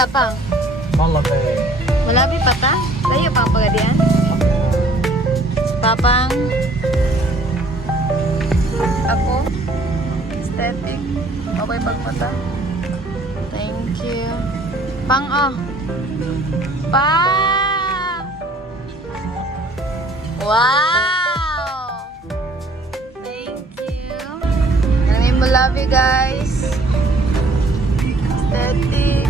Bata pa. Malabi. Malabi pa ta? Layo pa ang pagadian? Papang. Ako. Aesthetic. Okay pagmata. Thank you. Pang oh. Pa! Wow! Thank you. Maraming malabi guys. Aesthetic.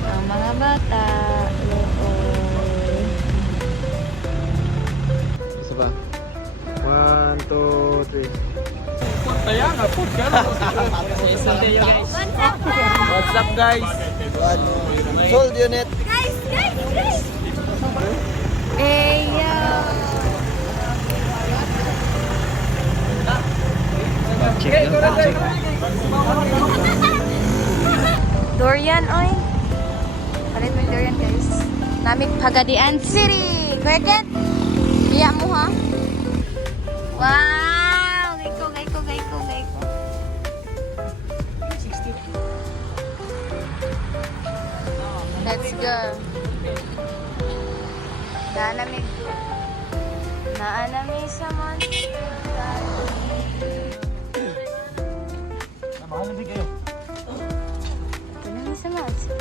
Ang mga bata. Isa pa. 1, 2, 3. Kaya nga po. What's up guys? Sold unit. Guys! Eyo! Check. Dorian, oy. Palit mo yung Dorian, guys. Namit Pagadian City. Kuya Ken, biya mo ha? Wow! Gayko. Let's go. Naanami sa monster. Mahal na kayo. Naanami sa monster.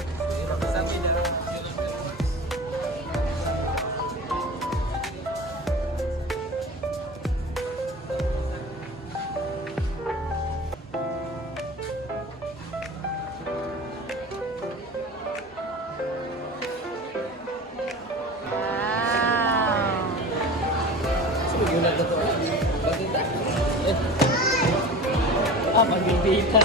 Magbibita.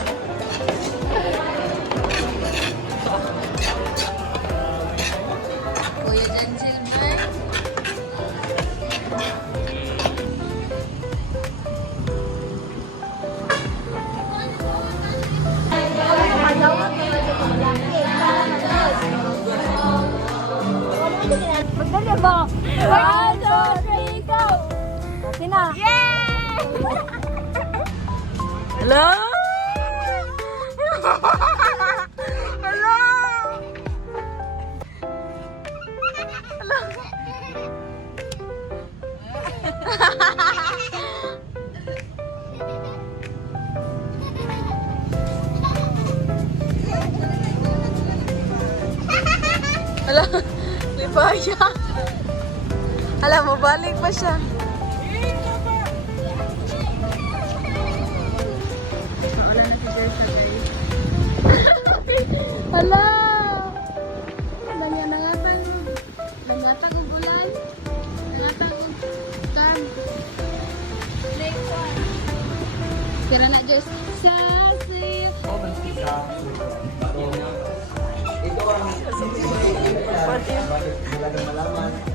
Kuya Jan Silver. Magdali ba? 1, 2, 3, go! Okay na. Yay! Hello? Hello? Hala, lipaya. Hala, mabalik pa siya. Hala! Nangatag og ulan. Nangatag og dam. Tira na Diyos. Sasi.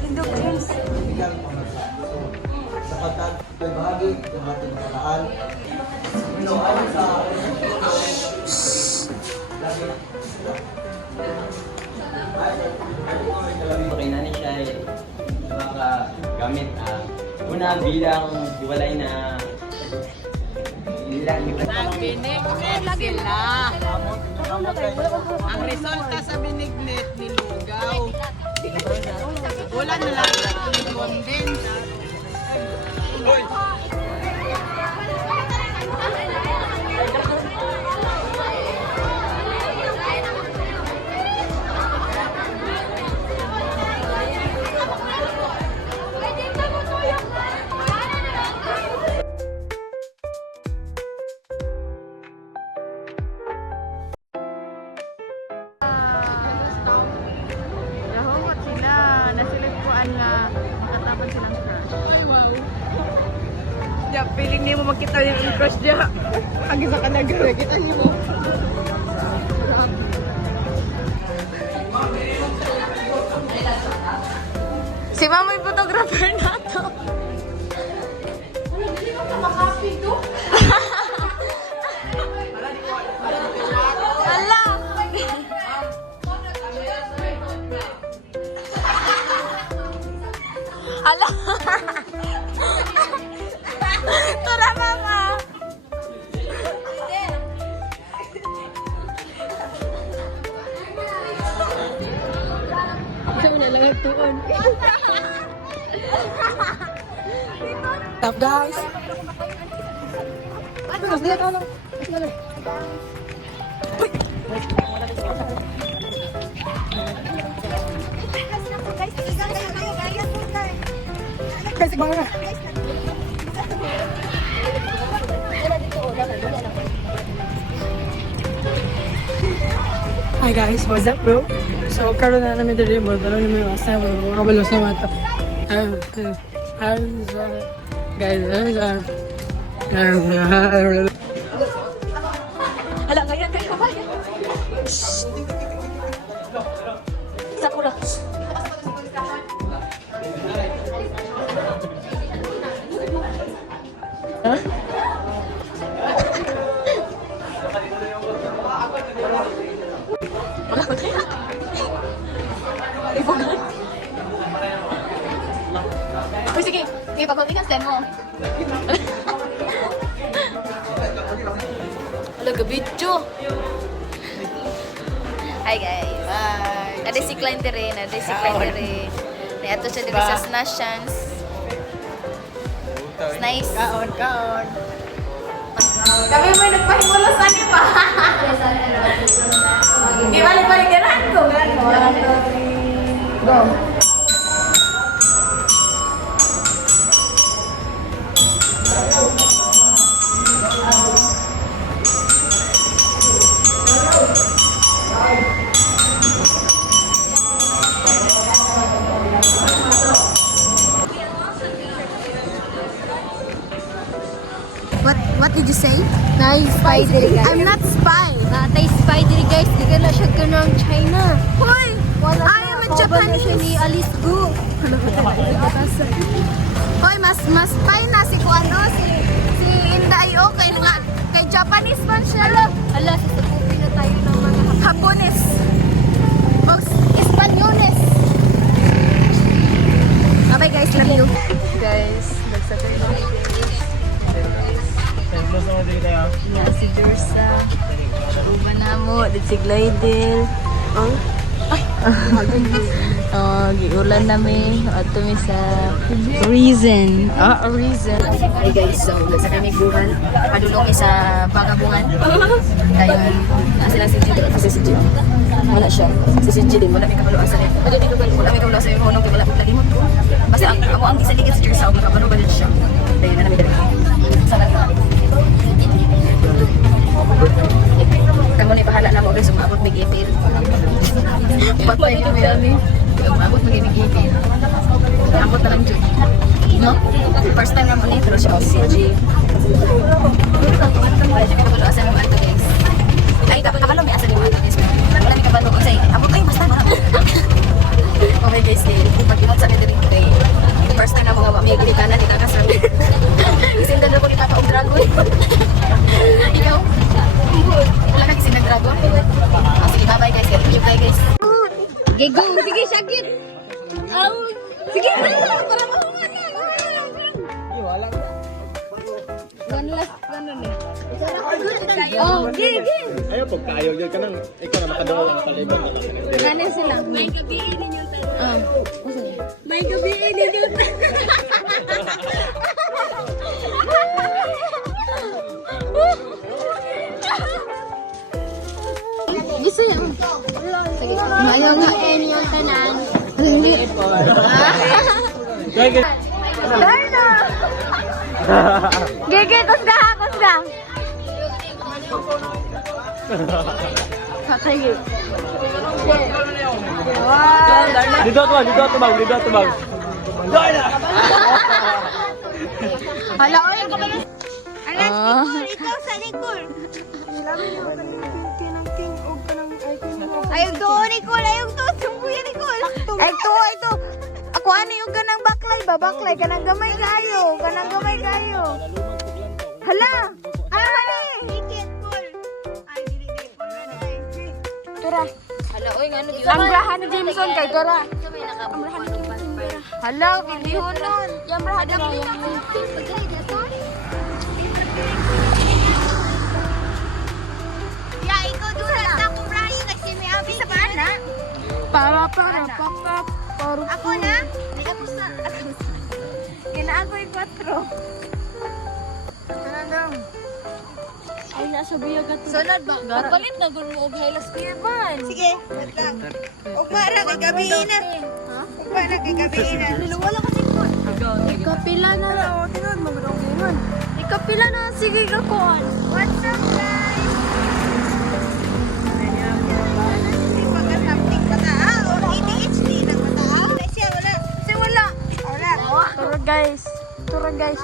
Indog James. Sapagkat may bahagi ng ating kalaan. Okay na ni siya gamit una bilang hiwalay na Binignet sila. Ang resulta sa binignet, nilugaw. Wala na lang sa condense. Lahongot sila. Nasilagpuan nga makatapan silang crush. Ay, wow. Ya, feeling niyo mo makita niyo yung crush niya. Agi sa kanagara, kita niyo mo. Si Mama yung photographer na to. Hala! Stop guys. Guys, bawal. Hi guys, what's up bro? So karon na namin diri mo, dalo namin yung asa, mga kabalo sa mata. Guys, Hala, ganyan kayo ba? Sakura. Wala ko tayo. Ibugan. Uy, sige. Sige, pagpapingas din mo. Wala ka, bitcho. Hi, guys. Bye. Nade-decline dire. Nato siya dito sa Snashans. It's nice. Kaon. Kami mo nagpahimulos na niyo pa. Hindi balik-balikan ko. Go. What did you say? Nice spy diri guys. I'm not spy. Natay spy diri guys. Di ka na siya ganang China. Hoy! Wala I am a Japanese. siya ni Alice Gu. Hoy, mas spy na si Kuano, si Inday okay nga. Kay Japanese man siya. Ala, sasabukin na tayo ng mga Japones. O Espanyoles. Bye guys, love you. Guys, nagsakay na. Yeah, si Dursa. Uban na mo. Dito si Glidel. Giulan namin. Ato mi sa Reason. Reason. Hey guys, so nasa kami buwan. Padulong sa Bagabungan. Dayon, nasa lang si Gidi. Kasi si Gidi. Wala siya. Si Gidi, wala may kabalo asa niya. Wala may kabalo asa yung honong. Wala may kalimot ko. Basta ako ang isa ligid sa Dursa. Ang kabalo ba din siya. Dayon na namin dali. Sana ka. Kamu ni bahala na mo guys, umabot may gipil. Patay kami. Umabot may gipil. Umabot na lang dyan. No? First time naman eh, pero siya o CG. Wala siya may kabalo asa ng ato guys. Ay, dapat nakalo may asa ng ato guys. Wala may kabalo kasi, abot ay basta na. Okay guys, pag-imot sa nito rin today. First time na mga may gilikanan, ikakasabi. Isindan ako ni Papa og Dragon. Ikaw? Wala ka kasi nag-dragon? Sige, bye-bye guys. Thank you guys. Gigo, sige, sakit. Sige, para mahuman yan. One last, ano ni? Oh, gigi. Ayaw, pag kayo, yun ka nang, ikaw na makadawa ng taliban. Ganin sila. May gabiin ninyo tayo. May gabiin ninyo Gusto yan. Ayaw nga yung tanan. Darna! Gigi, kusga. Sige. Dito tumag. Hala, oy. Ikaw sa likod. Ayog to, Nicole. Ayog to. Sumbuya, Nicole. Ay, to. Ako ano yung ganang baklay ba? Baklay. Ganang gamay kayo. Hala. Tura. Hala, oy, nga ano yun? Ang brahan ni Jameson kay Tura. Hala, hindi hunon. Yung brahan ni Jameson. Ya, ikaw doon na akong brahan kasi may abi sa pana. Para. Ako na? Ay, nasa biya ka to. Sunod ba? Kapalit na gun mo og highlas kuya man. Sige, wait lang. Ugma ra kay gabi na. Ugma ra kay gabi na. Wala ka tingkod. Ikapila na na. O, tingnan, magandang gingan. Ikapila na. Sige, kakuan. What's up, guys? Hindi pagka-something mata, o ADHD ng mata, Siya, wala. Kasi wala. Wala. Tara guys. Tara guys.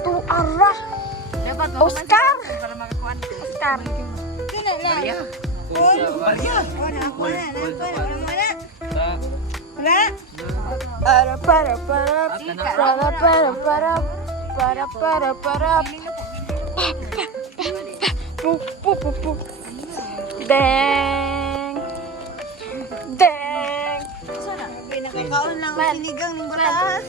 Tuara. Oscar. Oscar. Sino lang? Wala. Wala. Wala. Wala. Para para para para para para para para pu pu pu pu deng deng Nakakaon lang ang sinigang ng balas.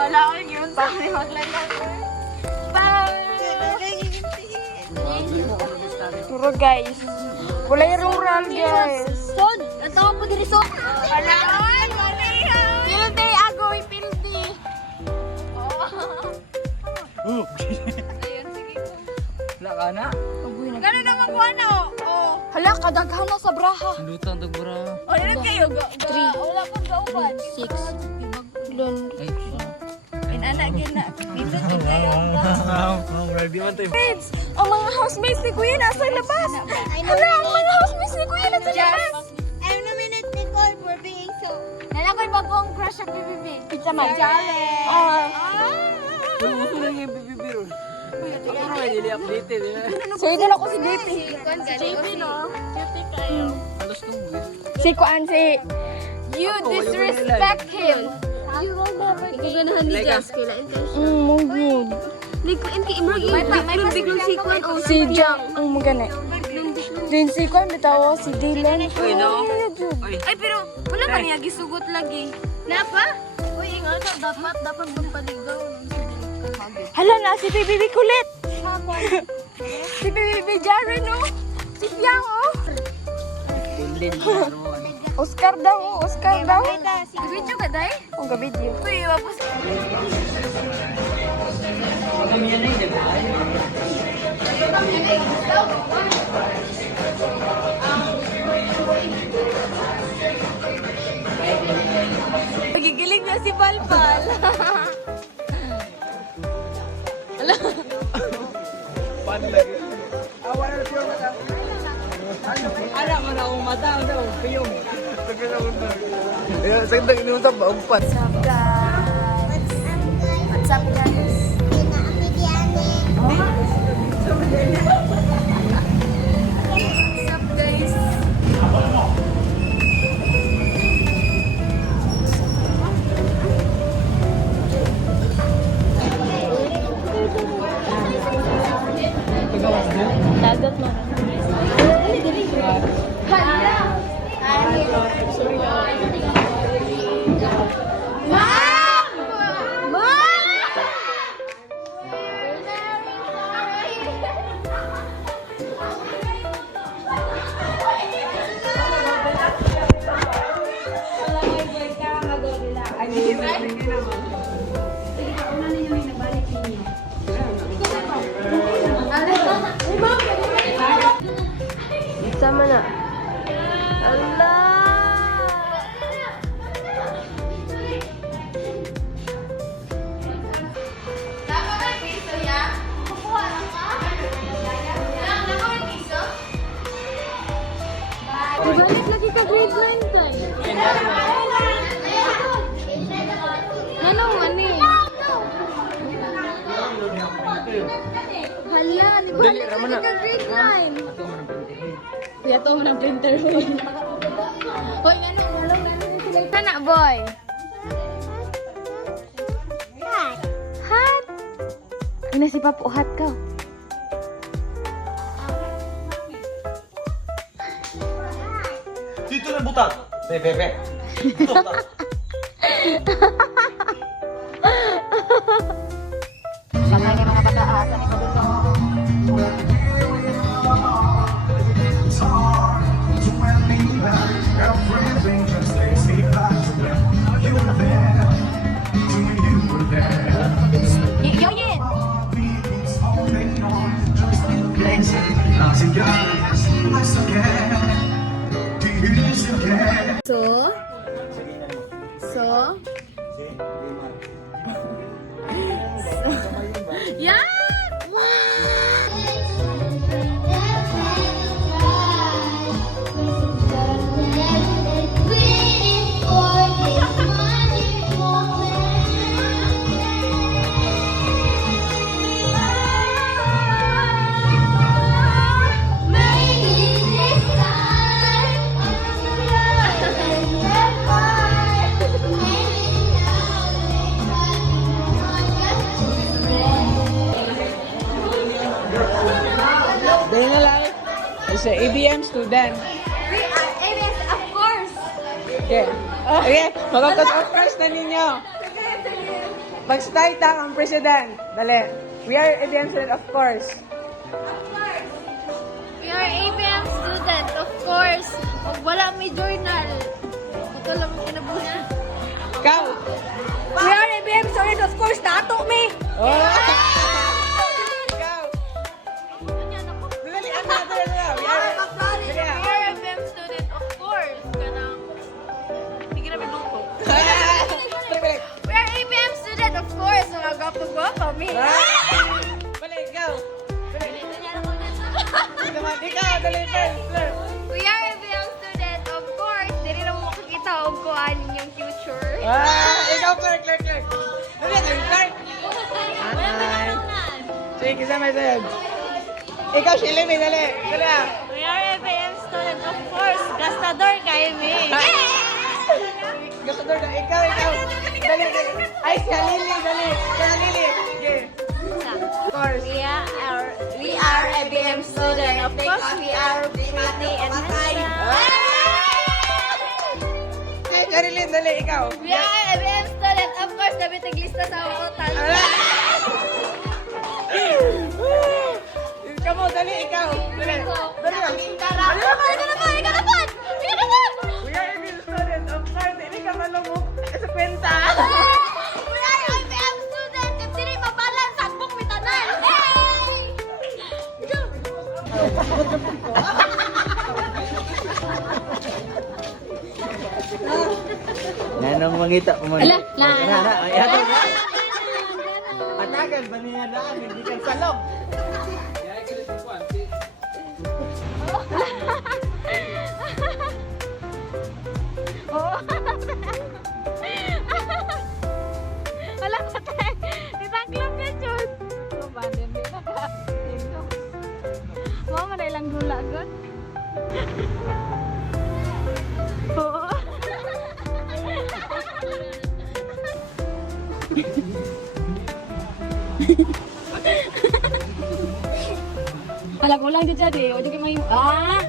wala ko yun sa akin maglalang Turo guys Walay rural guys Son, ang tawag mo diri son Wala Pildi ako pildi Wala ka na? Gano'n naman ko ano? Hala, kadaghan na sa braha Lutang tagbura. O, yun kayo. 3 Wala pang gauban. 6 Lon Inanak yun na. Dito kayo. Friends, ang mga housemates ni Kuya nasa labas. Hala, ang mga housemates ni Kuya nasa labas. I'm nominate Nicole for being so. Nalakoy bagong crush sa PBB. Pizza man. Jale. Uso lang yung bibibiro. Ako nga, hindi updated. So, idol ako si JP. Si JP, no? JP kayo. Halos kong buwis. Si Kuan, si... You disrespect him. You will never gaganahan ni Jazz. Mong good. Nagkuin kay Imrog. May biglang si Kwan o Si Jam. Ang magana. Din si Kuan, bitawo si Dylan. Uy, no? Ay, pero wala pa niya gisugot lagi. Napa? Uy, nga dapat magpaligaw. Hala na, si PBB kulit. Si PBB Jaren, no? Si Fiang, oh. Oscar daw, oh. Oscar daw. Video ka, day? Ang ga-video. Uy, wapos. Kami yan ay, diba? Nagigilig na si Palpal. Ala mo na akong mata, daw, piyong. Sagdag inuntap ba? Umpat. What's up, guys? What's up, guys? What's up, guys? Dagat mo. Sama na. Allah. Balik lagi ka grade 9 tayo. Nanong ani? Hala, di ba? Balik lagi ka grade 9. Kuya to mo ng printer. Hoy, ganun sila. Sana, boy. Hat. Ina si Papo, hat ka. Dito na butang. Bebe. Dito butang. Makanya mga bata, sa ni Girlfriends and just they say bye to them. You were there. She's an ABM student. We are ABS, of course. Okay. Okay, mag-of course na ninyo. Mag-start ang president. Dali. We are ABM student, of course. We are ABM student, of course. Pag wala may journal, ito lang ang kinabuhi. Ikaw. We are ABM student, of course. Tato me. Oh. Ikaw. Dali, another na. We are ABM student, of course. Ganang, hindi ka namin luto. Balik. We are ABM student, of course. Mga gwapo-gwapo, me. Balik, ikaw. Ikaw, dali, Fleur. We are ABM student, of course. Dili na mo makikita og kuan yung future. Ikaw, Clark. Dali, Clark. Sige, kisama sa'yo. Ikaw, Shilly, may dali. Dali ah. We are ABM student, of course. Gastador kayo, me. Gusto doon na. Ikaw. Dali. Ay, si Halili, dali. Si Halili. Sige. Of course. We are ABM student, of course. We are pretty and handsome. Hey, Carilyn, dali. Ikaw. We are ABM student, of course. Dabi taglista sa hotel. Kamu, dali. Ikaw. Dali. We are ABM student. Of course, hindi ka malumok sa kwenta. We are ABM student. If dili mabalance, sagbok mi tanan. Nanong mangita po man. Ala, Patagan ba niya na hindi kan salog. Wala ka tayo. Itaklap na, Chod. Kumanin din na. Mama na ilang gula, God. Oo. Wala ko lang dito deh. Ojo kayak main. Ah.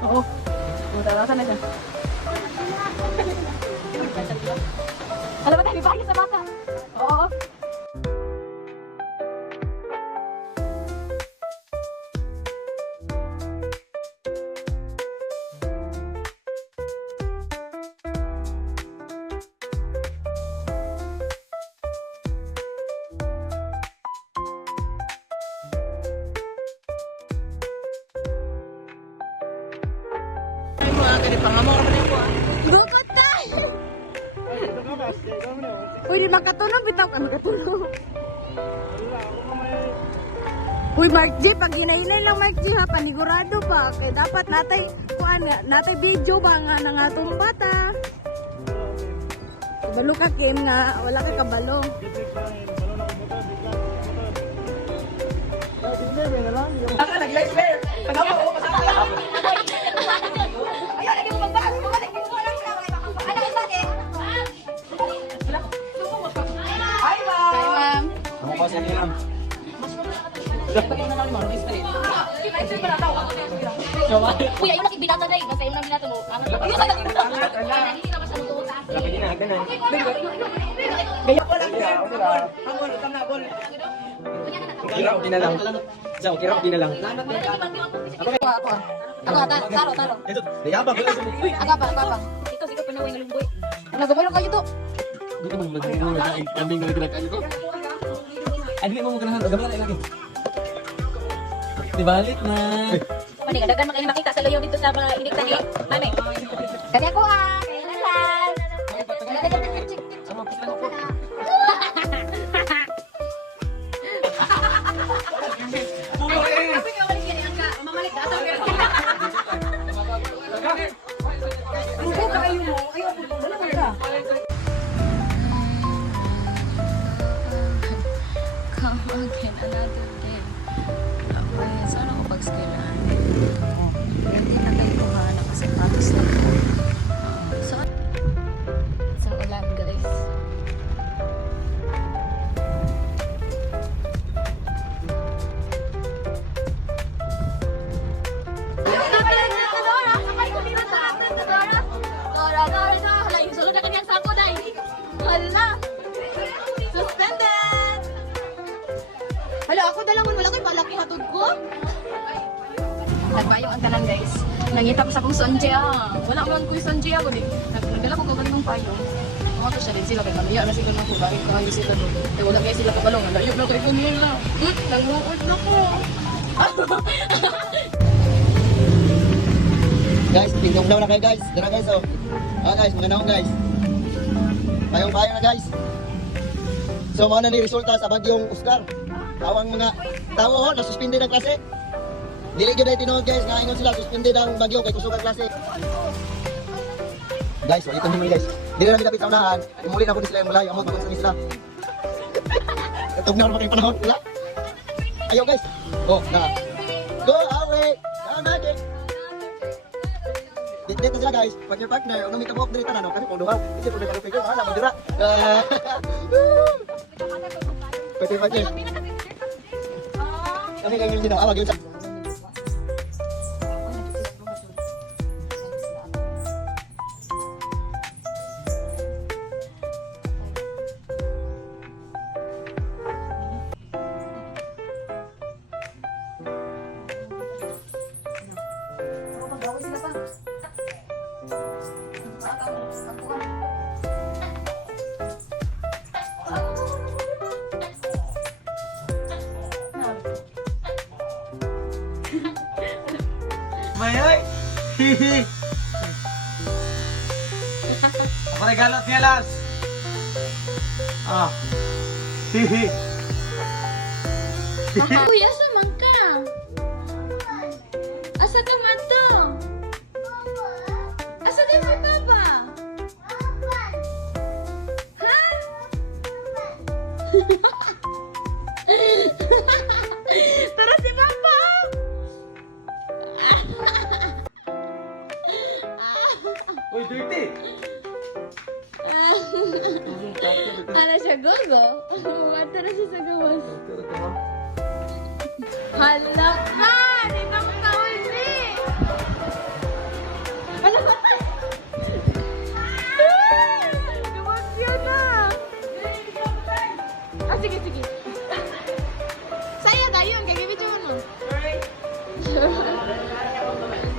Oo. Matalasan na siya. Alam mo tayo, may bagay sa bata. Oo. Bukot tayo! Uy, di makatulog, bitaw ka makatulog. Uy, Mark G, pag hinailay lang Mark G ha, panigurado pa. Kaya dapat natay video ba nga ng atong bata. Kabalo ka, Kim, nga. Wala kay kabalo. Aka, nag-live fair. Pagkawa ko pa sa akin. Ayun, naging magbago mo ka, naging mo lang na. Ano yung bakit? Hi, ma'am. Hi, ma'am. Ako pa sa nilang. Uy, ayun nakibinata na eh. Basta yung binata mo. Angat na. Ayun, Angat. Laki din na ganan. Gaya ko lang. Hangol, tama, bol. Kira okay na lang. Sa kira okay na lang. Ako, taro. Ito, dayabang ko sa uy. Aga. Ikaw, panaway ng lumboy. Nagabalo kayo to. Dito mo magdino na ay kambing na ginakan ko. Ay di mo ganahan, gamay na lagi. Dibalik na. Paning, dagan makain makita sa layo dito sa mga inikta ni Mami. Kani ako kailan. Buko kayo mo. ako dalangon wala kay balaki hatod ko. Nagpayong ang tanan guys. Nangita ko sa kong sonje wala man ko yung sonje ako di. Nagdala ko gawin ng payong. Mga to siya din sila kay mamaya na sila ng kubahin ko hindi sila doon. Kaya wala kayo sila kabalong. Layo na ko ikunin lang. Nag-uod na ko. Guys, tingnan daw na kayo guys. Dara guys oh. Guys, magandang guys. Payong-payong na guys. So mga na ni resulta sa bagyong Oscar. Awang mga tao oh, nasuspindi ng klase. Dili gyud ay tinuod guys, nga ingon sila suspindi ang bagyo kay kusog ang klase. Guys, wala itong guys. Dili na kita pitaunahan. Umuli na ko sila yung mulay, amo pag sa sila. Itong na kayo panahon, wala. Ayaw guys. Oh, na. Go away. Come back. Dito sila guys, partner, ano may kabok dito na no? Kasi kung duha, kasi kung duha ko wala madura. Partner. Kami kayo dito, awag yun sa. Mayay! Hihi! Apa regalot niya las? Ah. Hihi! Kuya, asa man ka? Asa ka man to? Asa ka man papa? Ha? Tara si papa! Uy, dirty! Ano siya, gogo? Wata na siya sa gawas. Hala ka! Di na mo tawag eh! Ano ba? Dumosyon na! Ah, sige, sige. Saya tayo, ang kagibit yung ano.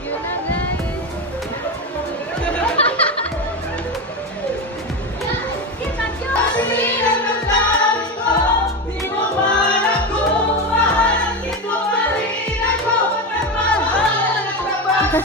Yun na, guys. We're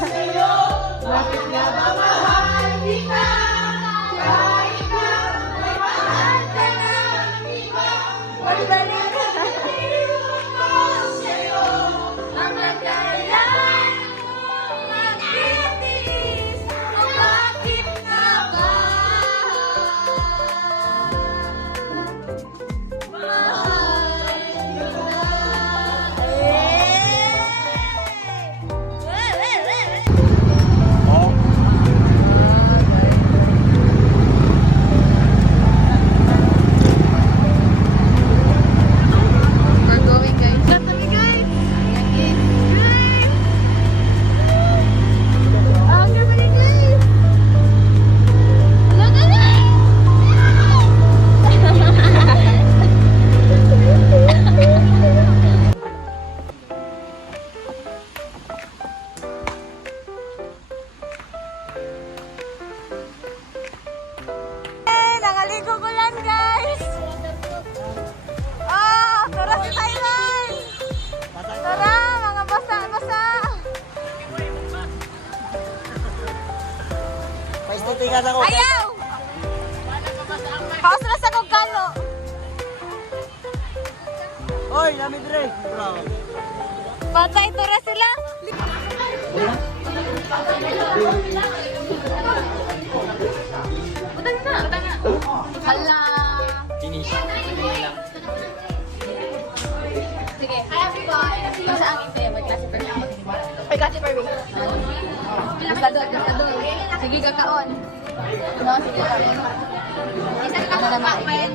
going guys. Kami guys! Guys! Ang galing guys! Wala ka Nakaligo ko lang guys! Tara si Thailand! Tara, mga basa-basa! Paistitingan ako. Ayaw! Paus na sa kong kalo! Oy, nami dire. Bro. Patay, tara sila! Utang na! Hala! Finish. Sige. Basta ang ipin, mag-classy for me. Mag-classy for me. Basta doon, basta doon. Sige, kakaon. No, sige. Ano naman, ipin.